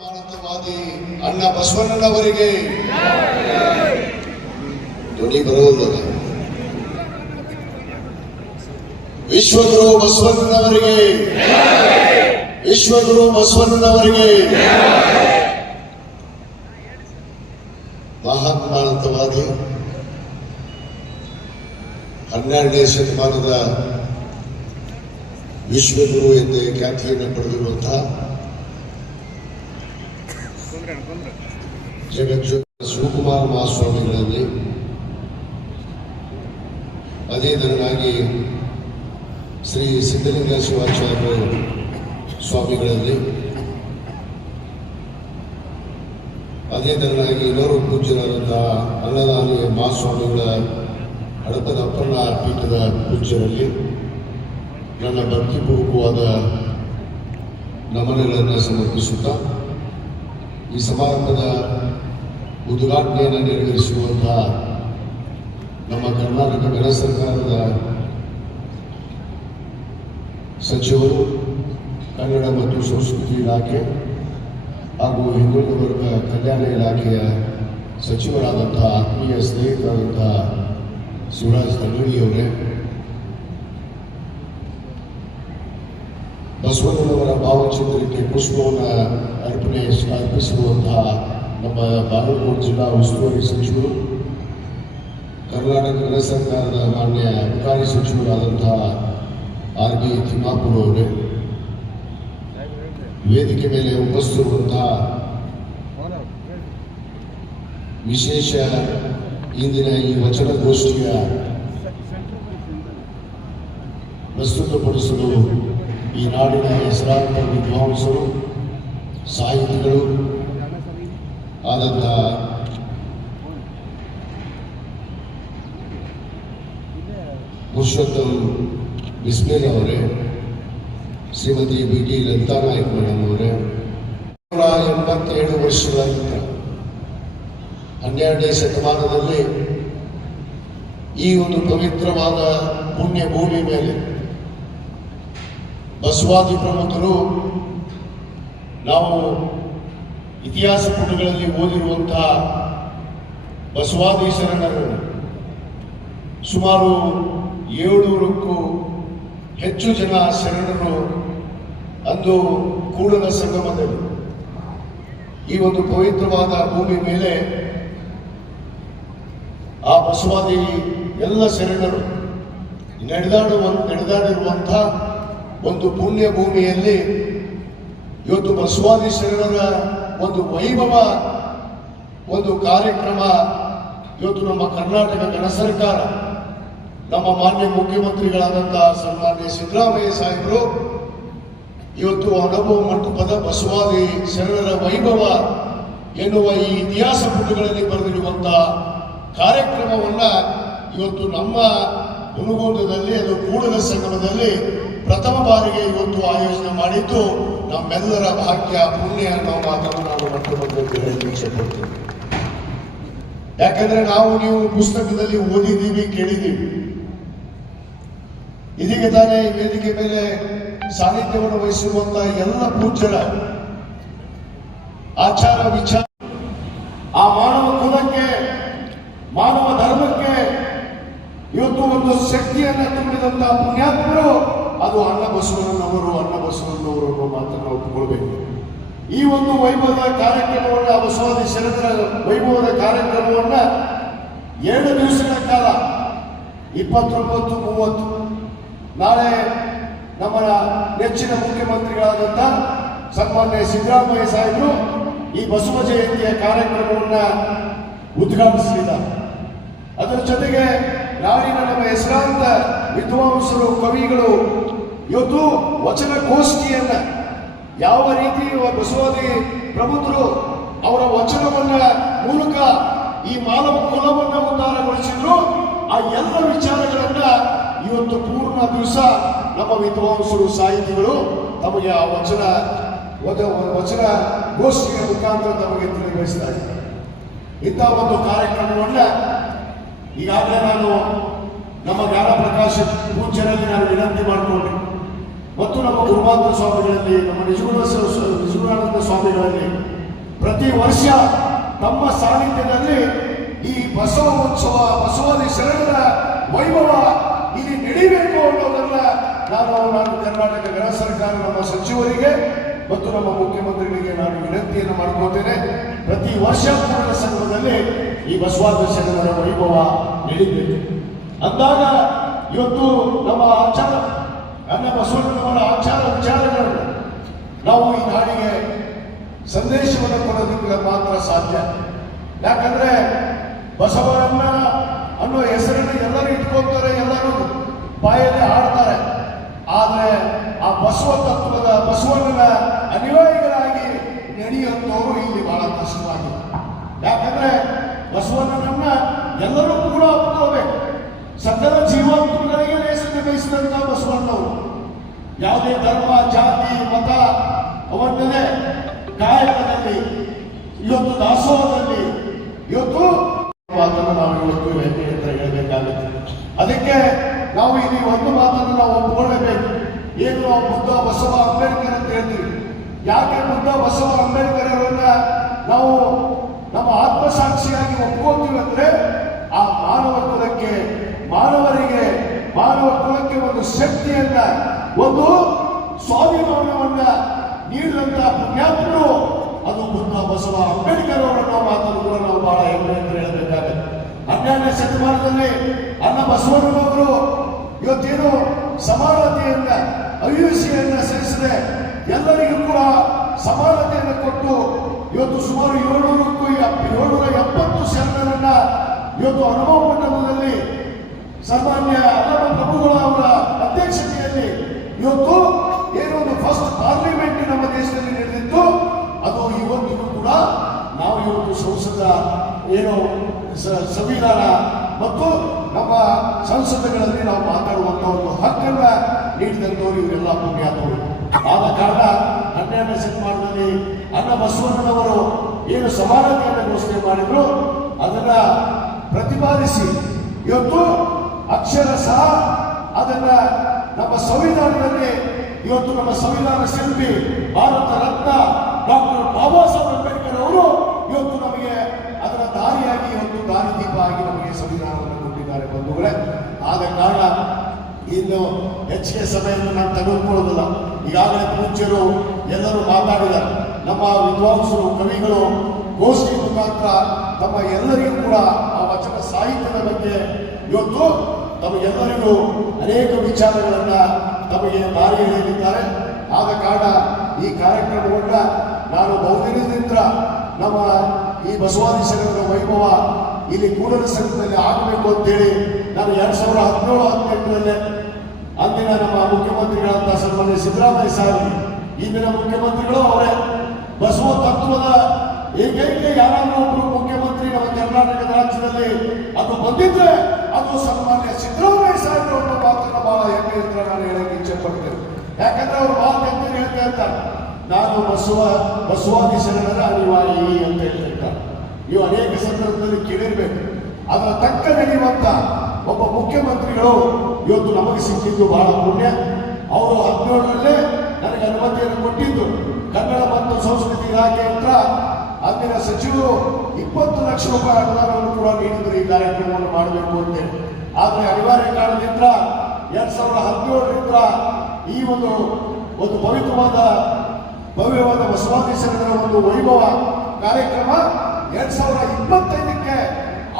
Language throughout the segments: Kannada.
ಭಾರತವಾದಿ ಅಣ್ಣ ಬಸವಣ್ಣನವರಿಗೆ ಧ್ವನಿ ಬರುವುದಿಲ್ಲ ವಿಶ್ವಗುರು ಬಸವಣ್ಣನವರಿಗೆ ವಿಶ್ವಗುರು ಬಸವಣ್ಣನವರಿಗೆ ಮಹಾನ್ ಭಾರತವಾದಿ ಹನ್ನೆರಡನೇ ಶತಮಾನದ ವಿಶ್ವಗುರು ಎಂದೇ ಖ್ಯಾತಿಯನ್ನು ಪಡೆದಿರುವಂತಹ ಜಗಜ್ಜು ಶಿವಕುಮಾರ ಮಹಾಸ್ವಾಮಿಗಳಲ್ಲಿ ಅದೇ ತರನಾಗಿ ಶ್ರೀ ಸಿದ್ಧಲಿಂಗ ಶಿವಾಚಾರ್ಯ ಸ್ವಾಮಿಗಳಲ್ಲಿ ಅದೇ ತರನಾಗಿ ಇನ್ನೂರು ಪೂಜ್ಯರಾದಂತಹ ಅನ್ನದಾನಿ ಮಹಾಸ್ವಾಮಿಗಳ ಹಡಪದ ಅಪ್ಪಣ್ಣ ಪೀಠದ ಪೂಜ್ಯರಲ್ಲಿ ನನ್ನ ಭಕ್ತಿಪೂರ್ವಕವಾದ ನಮನಗಳನ್ನು ಸಮರ್ಪಿಸುತ್ತಾ ಈ ಸಮಾರಂಭದ ಉದ್ಘಾಟನೆಯನ್ನು ನೆರವೇರಿಸಿರುವಂತಹ ನಮ್ಮ ಕರ್ನಾಟಕ ಗಣ ಸರ್ಕಾರದ ಸಚಿವರು ಕನ್ನಡ ಮತ್ತು ಸಂಸ್ಕೃತಿ ಇಲಾಖೆ ಹಾಗೂ ಹಿಂದುಳಿದ ವರ್ಗ ಕಲ್ಯಾಣ ಇಲಾಖೆಯ ಸಚಿವರಾದಂತಹ ಆತ್ಮೀಯ ಸ್ನೇಹಿತರಾದಂತಹ ಶಿವರಾಜ್ ತಂಗಡಿಯವರೇ ಬಸವಣ್ಣನವರ ಭಾವಚಿತ್ರಕ್ಕೆ ಪುಷ್ಪವನ್ನು ಅರ್ಪಣೆ ಅರ್ಪಿಸಿರುವಂತಹ ನಮ್ಮ ಬಾಗಲಕೋಟೆ ಜಿಲ್ಲಾ ಉಸ್ತುವಾರಿ ಸಚಿವರು, ಕರ್ನಾಟಕ ಗೃಹ ಸರ್ಕಾರದ ಮಾನ್ಯ ಅಧಿಕಾರಿ ಸಚಿವರಾದಂತಹ ಆರ್ ಬಿ ತಿಮ್ಮಾಪುರ ಅವರೇ, ವೇದಿಕೆ ಮೇಲೆ ಉಪಸ್ಥಿರುವಂತಹ ವಿಶೇಷ ಇಂದಿನ ಈ ವಚನಗೋಷ್ಠಿಯ ಪ್ರಸ್ತುತಪಡಿಸಲು ಈ ನಾಡಿನ ಹೆಸರಾಂತ ವಿದ್ವಾಂಸರು, ಸಾಹಿತಿಗಳು ಆದಂಥ ಪುರುಷೋತ್ತಮ್ ಬಿಸ್ಮೇಲ್ ಅವರೇ, Shrimati B T Lalita Nayak madam ಅವರೇ, ನೂರ ಎಂಬತ್ತೇಳು ವರ್ಷಗಳ ನಂತರ ಹನ್ನೆರಡನೇ ಶತಮಾನದಲ್ಲಿ ಈ ಒಂದು ಪವಿತ್ರವಾದ ಪುಣ್ಯ ಭೂಮಿ ಮೇಲೆ ಬಸವಾದಿ ಪ್ರಮುಖರು ನಾವು ಇತಿಹಾಸ ಪುಟಗಳಲ್ಲಿ ಓದಿರುವಂತಹ ಬಸವಾದಿ ಶರಣರು ಸುಮಾರು ಏಳುನೂರಕ್ಕೂ ಹೆಚ್ಚು ಜನ ಶರಣರು ಅಂದು ಕೂಡಲ ಸಂಗಮದಲ್ಲಿ ಈ ಒಂದು ಪವಿತ್ರವಾದ ಭೂಮಿ ಮೇಲೆ ಆ ಬಸವಾದಿ ಎಲ್ಲ ಶರಣರು ನಡೆದಾಡುವ ನಡೆದಾಡಿರುವಂಥ ಒಂದು ಪುಣ್ಯ ಭೂಮಿಯಲ್ಲಿ ಇವತ್ತು ಬಸವಾದಿ ಶರಣರ ಒಂದು ವೈಭವ, ಒಂದು ಕಾರ್ಯಕ್ರಮ ಇವತ್ತು ನಮ್ಮ ಕರ್ನಾಟಕ ಗಣ ಸರ್ಕಾರ, ನಮ್ಮ ಮಾನ್ಯ ಮುಖ್ಯಮಂತ್ರಿಗಳಾದಂತಹ ಸನ್ಮಾನ್ಯ ಸಿದ್ದರಾಮಯ್ಯ ಸಾಹೇಬರು, ಇವತ್ತು ಅನುಭವ ಮಂಟಪದ ಬಸವಾದಿ ಶರಣರ ವೈಭವ ಎನ್ನುವ ಈ ಇತಿಹಾಸ ಪುಟಗಳಲ್ಲಿ ಬರೆದಿರುವಂತಹ ಕಾರ್ಯಕ್ರಮವನ್ನ ಇವತ್ತು ನಮ್ಮ ಹುನಗುಂದದಲ್ಲಿ ಅದು ಕೂಡಲ ಸಂಗಮದಲ್ಲಿ ಪ್ರಥಮ ಬಾರಿಗೆ ಇವತ್ತು ಆಯೋಜನೆ ಮಾಡಿದ್ದು ನಮ್ಮೆಲ್ಲರ ಭಾಗ್ಯ ಪುಣ್ಯ ಅನ್ನೋ ಮಾತನ್ನು ನಾವು ಮತ್ತೆ ಹೇಳಲಿಕ್ಕೆ ಇಚ್ಛೆಪಡ್ತೀನಿ ಯಾಕಂದ್ರೆ ನಾವು ನೀವು ಪುಸ್ತಕದಲ್ಲಿ ಓದಿದ್ದೀವಿ, ಕೇಳಿದ್ದೀವಿ. ಇದೀಗ ತಾನೇ ವೇದಿಕೆ ಮೇಲೆ ಸಾನ್ನಿಧ್ಯವನ್ನು ವಹಿಸಿರುವಂತಹ ಎಲ್ಲ ಪೂಜ್ಯರ ಆಚಾರ ವಿಚಾರ ಆ ಮಾನವ ಕುಲಕ್ಕೆ, ಮಾನವ ಧರ್ಮಕ್ಕೆ ಇವತ್ತು ಒಂದು ಶಕ್ತಿಯನ್ನ ತುಂಬಿದಂತಹ ಪುಣ್ಯಾತ್ಮರು ಅದು ಅನ್ನ ಬಸವಣ್ಣನವರು ಅನ್ನ ಬಸವಣ್ಣನವರು ಅನ್ನೋ ಮಾತನ್ನು ಒಪ್ಪಿಕೊಳ್ಬೇಕು. ಈ ಒಂದು ವೈಭವದ ಕಾರ್ಯಕ್ರಮವನ್ನ ಬಸವಾದಿ ಶರಣರ ವೈಭವದ ಕಾರ್ಯಕ್ರಮವನ್ನ ಎರಡು ದಿವಸಗಳ ಕಾಲ, ಇಪ್ಪತ್ತೊಂಬತ್ತು, ಮೂವತ್ತು, ನಾಳೆ ನಮ್ಮ ನೆಚ್ಚಿನ ಮುಖ್ಯಮಂತ್ರಿಗಳಾದಂಥ ಸನ್ಮಾನ್ಯ ಸಿದ್ದರಾಮಯ್ಯ ಸಾಹೇಬರು ಈ ಬಸವ ಜಯಂತಿಯ ಕಾರ್ಯಕ್ರಮವನ್ನ ಉದ್ಘಾಟಿಸಲಿದ್ದಾರೆ. ಅದರ ಜೊತೆಗೆ ನಾಡಿನ ನಮ್ಮ ಹೆಸರಾಂತ ವಿದ್ವಾಂಸರು, ಕವಿಗಳು ಇವತ್ತು ವಚನಗೋಷ್ಠಿಯನ್ನ ಯಾವ ರೀತಿ ಬಸವಾದಿ ಪ್ರಬುದ್ಧರು ಅವರ ವಚನವನ್ನ ಮೂಲಕ ಈ ಮಾನವ ಕುಲವನ್ನ ಉದ್ಧಾರಗೊಳಿಸಿದ್ರು, ಆ ಎಲ್ಲ ವಿಚಾರಗಳನ್ನ ಇವತ್ತು ಪೂರ್ಣ ದಿವಸ ನಮ್ಮ ವಿದ್ವಾಂಸರು, ಸಾಹಿತಿಗಳು ತಮಗೆ ಆ ವಚನ ವಚನ ಗೋಷ್ಠಿಯ ಮುಖಾಂತರ ತಮಗೆ ತಿಳಿಗೊಳಿಸ್ತಾ ಇದ್ದಾರೆ. ಇಂಥ ಒಂದು ಕಾರ್ಯಕ್ರಮವನ್ನ ಈಗಾಗಲೇ ನಾನು ನಮ್ಮ ಜ್ಞಾನ ಪ್ರಕಾಶ ಪೂಜ್ಯರಲ್ಲಿ ನಾನು ವಿನಂತಿ ಮಾಡಿಕೊಂಡೆ. ಮತ್ತು ನಮ್ಮ ಗುರುಮಾಂತ ಸ್ವಾಮಿಗಳಲ್ಲಿ, ನಮ್ಮ ನಿಜಗುಣ ನಿಜಗುಣಾನಂದ ಸ್ವಾಮಿಗಳಲ್ಲಿ ವರ್ಷ ತಮ್ಮ ಸಾನ್ನಿಧ್ಯದಲ್ಲಿ ಈ ಬಸವ ಉತ್ಸವ, ಬಸವಾದಿ ಶರಣರ ವೈಭವ ಇಲ್ಲಿ ನಡೀಬೇಕು ಅನ್ನೋದನ್ನ ನಾನು ನಾನು ಕರ್ನಾಟಕ ಗೃಹ ಸರ್ಕಾರ ನಮ್ಮ ಸಚಿವರಿಗೆ ಮತ್ತು ನಮ್ಮ ಮುಖ್ಯಮಂತ್ರಿಗಳಿಗೆ ನಾನು ವಿನಂತಿಯನ್ನು ಮಾಡ್ಕೋತೇನೆ ಪ್ರತಿ ವರ್ಷ ಪೂರ್ಣ ಸಂಘದಲ್ಲಿ ಈ ಬಸವಾದಿ ಶರಣರ ವೈಭವ ನಡೀಬೇಕು. ಅಂದಾಗ ಇವತ್ತು ನಮ್ಮ ಆಚಾರ ನನ್ನ ಬಸವಣ್ಣನವರ ಆಚಾರ ವಿಚಾರಗಳನ್ನು ನಾವು ಈ ನಾಡಿಗೆ ಸಂದೇಶವನ್ನು ಕೊಡೋದಕ್ಕೆ ಮಾತ್ರ ಸಾಧ್ಯ. ಯಾಕಂದ್ರೆ ಬಸವಣ್ಣ ಅನ್ನೋ ಹೆಸರನ್ನು ಎಲ್ಲರೂ ಇಟ್ಕೊಳ್ತಾರೆ, ಎಲ್ಲರೂ ಬಾಯಲ್ಲಿ ಆಡ್ತಾರೆ ಆದರೆ ಆ ಬಸವ ತತ್ವದ, ಬಸವಣ್ಣನ ಅನುಯಾಯಿಗಳಾಗಿ ನಡೆಯುವಂಥವರು ಇಲ್ಲಿ ಬಹಳ ಕಷ್ಟವಾಗಿದೆ ಯಾಕಂದ್ರೆ ಬಸವಣ್ಣನನ್ನ ಎಲ್ಲರೂ ಕೂಡ ಒಪ್ಕೋಬೇಕು. ಸಕಲ ಜೀವಾತ್ಮಗಳಿಗೆ ನೇಸನ್ನು ಬಯಸಿದಂತ ಬಸವಣ್ಣವರು ಯಾವುದೇ ಧರ್ಮ, ಜಾತಿ, ಮತ ಅವನ್ನೇ ಕಾಯಕದಲ್ಲಿ, ಇವತ್ತು ದಾಸೋಹದಲ್ಲಿ ಇವತ್ತು ಮಾತನ್ನು ನಾವು ಇವತ್ತು ಅಂತ ಹೇಳಬೇಕಾಗುತ್ತೆ. ಅದಕ್ಕೆ ನಾವು ಇಲ್ಲಿ ಒಂದು ಮಾತನ್ನು ನಾವು ಒಪ್ಪಿಕೊಳ್ಳಬೇಕು ಏನು ಬುದ್ಧ ಬಸವ ಅಂಬೇಡ್ಕರ್ ಅಂತ ಹೇಳ್ತೀವಿ. ಯಾಕೆ ಬುದ್ಧ ಬಸವ ಅಂಬೇಡ್ಕರ್ ಅವರನ್ನ ನಾವು ನಮ್ಮ ಆತ್ಮಸಾಕ್ಷಿಯಾಗಿ ಒಪ್ಕೋತೀವಿ ಅಂದ್ರೆ ಆ ಮಾನವ ಕುಲಕ್ಕೆ ಮಾನವ ಒಂದು ಶಕ್ತಿಯನ್ನ, ಒಂದು ಸ್ವಾಭಿಮಾನವನ್ನ ನೀಡಿದಂತ ಪುಣ್ಯಾತ್ಮರು, ಅದು ಬುದ್ಧ, ಬಸವ, ಅಂಬೇಡ್ಕರ್ ಅವರನ್ನು ಮಾತನ್ನು ಕೂಡ ನಾವು ಬಹಳ ಹೆಮ್ಮೆ ಅಂತ ಹೇಳಬೇಕಾಗುತ್ತೆ. ಹನ್ನೆರಡನೇ ಶತಮಾನದಲ್ಲಿ ಅನ್ನ ಬಸವಣ್ಣನವರು ಇವತ್ತೇನು ಸಮಾನತೆಯನ್ನ ಅಹಿಂಸೆಯನ್ನ ಸಲ್ಲಿಸದೆ ಎಲ್ಲರಿಗೂ ಕೂಡ ಸಮಾನತೆಯನ್ನು ಕೊಟ್ಟು ಇವತ್ತು ಸುಮಾರು ಏಳ್ನೂರಕ್ಕೂ ಏಳ್ನೂರ ಎಪ್ಪತ್ತು ಶರಣರನ್ನ ಇವತ್ತು ಅನುಭವ ಮಂಡಲದಲ್ಲಿ ಸನ್ಮಾನ್ಯ ಅಲ್ಲಮ ಪ್ರಭುಗಳ ಅವರ ಅಧ್ಯಕ್ಷತೆಯಲ್ಲಿ ಇವತ್ತು ಏನೊಂದು ಫಸ್ಟ್ ಪಾರ್ಲಿಮೆಂಟ್ ನಮ್ಮ ದೇಶದಲ್ಲಿ ನಡೆದಿತ್ತು. ಅದು ಇವತ್ತಿಗೂ ಕೂಡ ನಾವು ಇವತ್ತು ಸಂಸದ ಏನು ಸಂವಿಧಾನ ಮತ್ತು ನಮ್ಮ ಸಂಸದಗಳಲ್ಲಿ ನಾವು ಮಾತಾಡುವಂತ ಒಂದು ಹಕ್ಕನ್ನ ನೀಡಿದಂತ ಇವರೆಲ್ಲ ಪುಣ್ಯಾತರು ಆದ ಕಾರಣ ಹನ್ನೆರಡನೇ ಶತಮಾನದಲ್ಲಿ ಅನ್ನ ಬಸವಣ್ಣನವರು ಏನು ಸಮಾನತೆಯನ್ನು ಘೋಷಣೆ ಮಾಡಿದ್ರು, ಅದನ್ನ ಪ್ರತಿಪಾದಿಸಿ. ಇವತ್ತು ಅಕ್ಷರ ಸಹ ಅದನ್ನ ನಮ್ಮ ಸಂವಿಧಾನದಲ್ಲಿ ಇವತ್ತು ನಮ್ಮ ಸಂವಿಧಾನ ಶಿಲ್ಪಿ ಭಾರತ ರತ್ನ ಡಾಕ್ಟರ್ ಬಾಬಾ ಸಾಹೇಬ್ ಅಂಬೇಡ್ಕರ್ ಅವರು ಇವತ್ತು ನಮಗೆ ಅದರ ದಾರಿಯಾಗಿ ಇವತ್ತು ದಾರಿದೀಪ ಆಗಿ ನಮಗೆ ಸಂವಿಧಾನವನ್ನು ಕೊಟ್ಟಿದ್ದಾರೆ ಬಂಧುಗಳೇ. ಆದ ಕಾರಣ ಇನ್ನು ಹೆಚ್ಚಿಗೆ ಸಮಯವನ್ನು ನಾನು ತೆಗೆದುಕೊಳ್ಳೋದಿಲ್ಲ. ಈಗಾಗಲೇ ಪೂಜ್ಯರು ಎಲ್ಲರೂ ಮಾತಾಡಿದ್ದಾರೆ. ನಮ್ಮ ವಿದ್ವಾಂಸರು, ಕವಿಗಳು, ಗೋಷ್ಠಿ ಮುಖಾಂತರ ತಮ್ಮ ಎಲ್ಲರಿಗೂ ಕೂಡ ಆ ವಚನ ಸಾಹಿತ್ಯದ ಬಗ್ಗೆ ಇವತ್ತು ತಮಗೆಲ್ಲರಿಗೂ ಅನೇಕ ವಿಚಾರಗಳನ್ನ ತಮಗೆ ದಾರಿ ಹೇಳಿದ್ದಾರೆ. ಆದ ಕಾರಣ ಈ ಕಾರ್ಯಕ್ರಮವನ್ನು ನಾನು ಬಹುದಿನದಿಂದ ನಮ್ಮ ಈ ಬಸವಾದಿ ಶರಣರ ವೈಭವ ಇಲ್ಲಿ ಕೂಡಲ ಸಂಘದಲ್ಲಿ ಆಗಬೇಕು ಅಂತೇಳಿ ನಾನು ಎರಡ್ ಸಾವಿರದ ಹದಿನೇಳು, ಹದಿನೆಂಟರಲ್ಲೇ ಅಂದಿನ ನಮ್ಮ ಮುಖ್ಯಮಂತ್ರಿಗಳಂತ ಸನ್ಮಾನ್ಯ ಸಿದ್ದರಾಮಯ್ಯ ಸಾಹೇಬ್ ಇಂದಿನ ಮುಖ್ಯಮಂತ್ರಿಗಳು ಅವರೇ. ಬಸವ ತತ್ವದ ಏಕೈಕ ಯಾರಾದ್ರೂ ಒಬ್ಬರು ಮುಖ್ಯಮಂತ್ರಿ ನಮ್ಮ ಕರ್ನಾಟಕ ರಾಜ್ಯದಲ್ಲಿ ಅದು ಬಂದಿದ್ರೆ ಅದು ಸನ್ಮಾನ್ಯ ಸಿದ್ದರಾಮಯ್ಯ ಸಾಹೇಬರು ಅನ್ನೋ ಮಾತನ್ನ ಬಹಳ ಹೆಮ್ಮೆಯಿಂದ ನಾನು ಹೇಳಕ್ಕೆ ಇಚ್ಛೆ ಪಡ್ತೇನೆ. ಯಾಕಂದ್ರೆ ಅವರು ಮಾತು ಅಂತ ಹೇಳ್ತಾ ಇರ್ತಾರೆ? ನಾನು ಬಸವ ಬಸವಾದಿ ಶರಣರ ಅನಿವಾರ್ಯ ಅಂತ ಹೇಳ್ತಿರ್ತಾರೆ ನೀವು ಅನೇಕ ಸಂದರ್ಭದಲ್ಲಿ ಕೇಳಿರ್ಬೇಕು. ಅದರ ತಕ್ಕ ನಡೆಯುವಂತ ಒಬ್ಬ ಮುಖ್ಯಮಂತ್ರಿಗಳು ಇವತ್ತು ನಮಗೆ ಸಿಕ್ಕಿದ್ದು ಬಹಳ ಪುಣ್ಯ. ಅವರು ಹದಿನೇಳರಲ್ಲೇ ನನಗೆ ಅನುಮತಿಯನ್ನು ಕೊಟ್ಟಿದ್ದು. ಕನ್ನಡ ಮತ್ತು ಸಂಸ್ಕೃತಿ ಇಲಾಖೆ ಅಂದಿನ ಸಚಿವರು, ಇಪ್ಪತ್ತು ಲಕ್ಷ ರೂಪಾಯಿ ಅನುದಾನವನ್ನು ಕೂಡ ನೀಡಿದ್ರು ಈ ಕಾರ್ಯಕ್ರಮವನ್ನು ಮಾಡಬೇಕು ಅಂತ ಆದರೆ ಅನಿವಾರ್ಯ ಕಾರಣದಿಂದ ಎರಡ್ ಸಾವಿರದ ಹದಿನೇಳರಿಂದ ಈ ಒಂದು ಒಂದು ಪವಿತ್ರವಾದ, ಭವ್ಯವಾದ ಬಸವಾದಿ ಶರಣರ ಒಂದು ವೈಭವ ಕಾರ್ಯಕ್ರಮ ಎರಡ್ ಸಾವಿರದ ಇಪ್ಪತ್ತೈದಕ್ಕೆ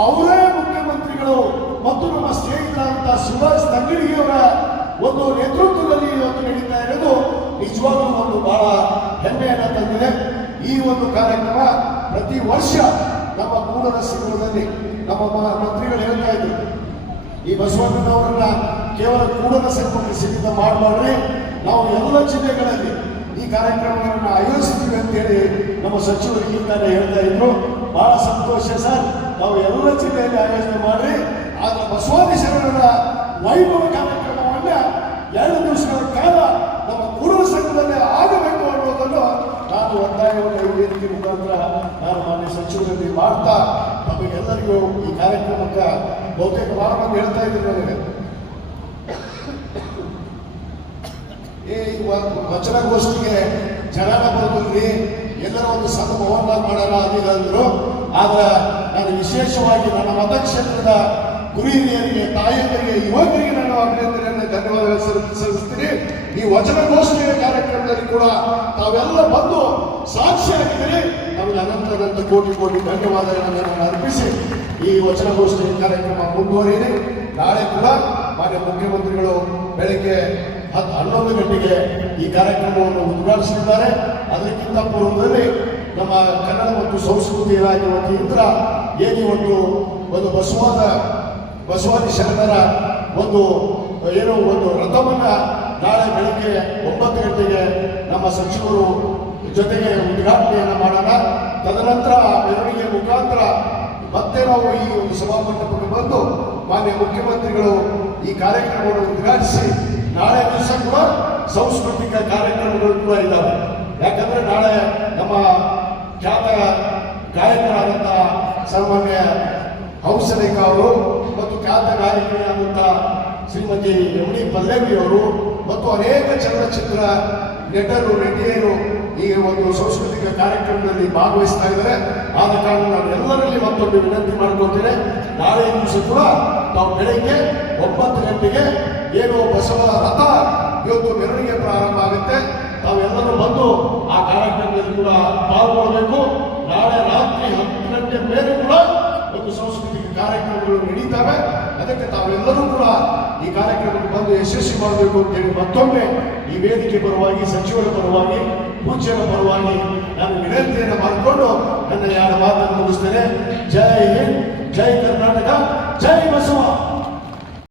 ಅವರೇ ಮುಖ್ಯಮಂತ್ರಿಗಳು ಮತ್ತು ನಮ್ಮ ಸ್ನೇಹಿತರಾದಂತಹ ಸುಭಾಷ್ ತಂಗಡಿಯವರ ಒಂದು ನೇತೃತ್ವದಲ್ಲಿ ಇವತ್ತು ನಡೀತಾ ಇರೋದು ನಿಜವಾಗ್ಲೂ ಒಂದು ಬಹಳ ಹೆಮ್ಮೆಯನ್ನು ತಂದಿದೆ. ಈ ಒಂದು ಕಾರ್ಯಕ್ರಮ ಪ್ರತಿ ವರ್ಷ ನಮ್ಮ ಕೂಡಲ ಸಂಘದಲ್ಲಿ ನಮ್ಮ ಮಂತ್ರಿಗಳು ಹೇಳ್ತಾ ಇದ್ರು, ಈ ಬಸವಣ್ಣನವರನ್ನ ಕೇವಲ ಕೂಡಲ ಸಂಘಕ್ಕೆ ಸೀಮಿತ ಮಾಡಬಾರ್ರಿ ನಾವು ಎಲ್ಲ ಜಿಲ್ಲೆಗಳಲ್ಲಿ ಈ ಕಾರ್ಯಕ್ರಮವನ್ನು ಆಯೋಜಿಸ್ತೀವಿ ಅಂತೇಳಿ ನಮ್ಮ ಸಚಿವರು ಈಗಾಗಲೇ ಹೇಳ್ತಾ ಇದ್ರು. ಬಹಳ ಸಂತೋಷ ಸರ್, ನಾವು ಎಲ್ಲ ಜಿಲ್ಲೆಯಲ್ಲಿ ಆಯೋಜನೆ ಮಾಡ್ರಿ, ಆದ್ರೆ ಬಸವಾದಿ ಶರಣರ ವೈಭವ ಕಾರ್ಯಕ್ರಮವನ್ನ ಎರಡು ದಿವಸಗಳ ಕಾಲ ನಮ್ಮ ಕೂಡಲ ಸಂಘದಲ್ಲಿ ಆಗಬೇಕು ಅನ್ನೋದನ್ನು ನಾನು ಒತ್ತಾಯವನ್ನು ಈ ವೇದಿಕೆ ಮುಖಾಂತರ ನಾನು ಮಾನ್ಯ ಸಚಿವರಲ್ಲಿ ಮಾಡ್ತಾ ನಮಗೆಲ್ಲರಿಗೂ ಈ ಕಾರ್ಯಕ್ರಮಕ್ಕೆ ಬಹುತೇಕ ಮಂದಿ ಹೇಳ್ತಾ ಇದ್ದೀನಿ ನನಗೆ. ಈ ವಚನಗೋಷ್ಠಿಗೆ ಜನರ ಬರೋದಿಲ್ರಿ ಎಲ್ಲರ ಒಂದು ಭವನ ಮಾಡೋಣ ಅದಿದೆ ಅಂದ್ರು, ಆದ್ರೆ ನಾನು ವಿಶೇಷವಾಗಿ ನನ್ನ ಮತಕ್ಷೇತ್ರದ ಗುರು ತಾಯಿಯರಿಗೆ ಯುವಕರಿಗೆ ನಾನು ಅಭಿನಂದನೆಯನ್ನು ಧನ್ಯವಾದಗಳು ಸಲ್ಲಿಸುತ್ತೀನಿ ಈ ವಚನಗೋಷ್ಠಿಯ ಕಾರ್ಯಕ್ರಮದಲ್ಲಿ ಕೂಡ ತಾವೆಲ್ಲ ಬಂದು ಸಾಕ್ಷಿಯಾಗಿದ್ದೀರಿ. ನಮಗೆ ಅನಂತ ಅನಂತ ಕೋಟಿ ಕೋಟಿ ಧನ್ಯವಾದಗಳನ್ನು ನಾನು ಅರ್ಪಿಸಿ ಈ ವಚನಗೋಷ್ಠಿ ಕಾರ್ಯಕ್ರಮ ಮುಂದುವರಿಯಿರಿ. ನಾಳೆ ಕೂಡ ಮಾನ್ಯ ಮುಖ್ಯಮಂತ್ರಿಗಳು ಬೆಳಿಗ್ಗೆ ಹತ್ತು ಹನ್ನೊಂದು ಗಂಟೆಗೆ ಈ ಕಾರ್ಯಕ್ರಮವನ್ನು ಉದ್ಘಾಟಿಸಲಿದ್ದಾರೆ. ಅದಕ್ಕಿಂತ ಪೂರ್ವದಲ್ಲಿ ನಮ್ಮ ಕನ್ನಡ ಮತ್ತು ಸಂಸ್ಕೃತಿ ಇಲಾಖೆ ವತಿಯಿಂದ ಏನು ಒಂದು ಒಂದು ಬಸವಾದ ಬಸವಾದಿ ಶರಣರ ಒಂದು, ಏನು ಒಂದು ರಥವನ್ನು ನಾಳೆ ಬೆಳಗ್ಗೆ ಒಂಬತ್ತು ಗಂಟೆಗೆ ನಮ್ಮ ಸಚಿವರು ಜೊತೆಗೆ ಉದ್ಘಾಟನೆಯನ್ನು ಮಾಡೋಣ. ತದನಂತರ ಮೆರವಣಿಗೆ ಮುಖಾಂತರ ಮತ್ತೆ ನಾವು ಈ ಒಂದು ಸಭಾಮಂಟಪಕ್ಕೆ ಬಂದು ಮಾನ್ಯ ಮುಖ್ಯಮಂತ್ರಿಗಳು ಈ ಕಾರ್ಯಕ್ರಮವನ್ನು ಉದ್ಘಾಟಿಸಿ, ನಾಳೆ ದಿವಸ ಕೂಡ ಸಾಂಸ್ಕೃತಿಕ ಕಾರ್ಯಕ್ರಮಗಳು ಕೂಡ ಇದ್ದಾವೆ. ಯಾಕಂದ್ರೆ ನಾಳೆ ನಮ್ಮ ಖ್ಯಾತ ಗಾಯಕರಾದಂತಹ ಸನ್ಮಾನ್ಯ ಹಂಸಲೇಖ ಅವರು ಮತ್ತು ಖ್ಯಾತ ಗಾಯಕಿಯಾದಂತಹ ಶ್ರೀಮತಿ ಎಂ ಪಲ್ಲವಿ ಅವರು ಮತ್ತು ಅನೇಕ ಚಲನಚಿತ್ರ ನಟರು, ನಟಿಯರು ಈ ಒಂದು ಸಾಂಸ್ಕೃತಿಕ ಕಾರ್ಯಕ್ರಮದಲ್ಲಿ ಭಾಗವಹಿಸ್ತಾ ಇದ್ದಾರೆ. ಆದ ಕಾರಣ ನಾನು ಎಲ್ಲರಲ್ಲಿ ಮತ್ತೊಂದು ವಿನಂತಿ ಮಾಡ್ಕೊಳ್ತೇನೆ. ನಾಳೆ ದಿವಸ ಕೂಡ ತಾವು ಬೆಳಗ್ಗೆ ಒಂಬತ್ತು ಗಂಟೆಗೆ ಏನೋ ಬಸವ ರಥ ಇವತ್ತು ಮೆರವಣಿಗೆ ಪ್ರಾರಂಭ ಆಗುತ್ತೆ. ತಾವೆಲ್ಲರೂ ಬಂದು ಆ ಕಾರ್ಯಕ್ರಮದಲ್ಲಿ ಕೂಡ ಪಾಲ್ಗೊಳ್ಳಬೇಕು. ನಾಳೆ ರಾತ್ರಿ ಹತ್ತು ಗಂಟೆ ಮೇಲೆ ಕೂಡ ಒಂದು ಸಾಂಸ್ಕೃತಿಕ ಕಾರ್ಯಕ್ರಮಗಳು ನಡೀತವೆ ಅದಕ್ಕೆ ತಾವೆಲ್ಲರೂ ಕೂಡ ಈ ಕಾರ್ಯಕ್ರಮಕ್ಕೆ ಬಂದು ಯಶಸ್ವಿ ಮಾಡಬೇಕು ಅಂತ ಹೇಳಿ ಮತ್ತೊಮ್ಮೆ ಈ ವೇದಿಕೆ ಪರವಾಗಿ, ಸಚಿವರ ಪರವಾಗಿ, ಪೂಜ್ಯರ ಪರವಾಗಿ ನಾನು ವಿನಂತಿಯನ್ನು ಮಾಡಿಕೊಂಡು ನನ್ನ ಎರಡು ಮಾತನ್ನು ಮುಗಿಸ್ತೇನೆ. ಜೈ ಹಿಂದ್, ಜೈ ಕರ್ನಾಟಕ, ಜೈ ಬಸವ.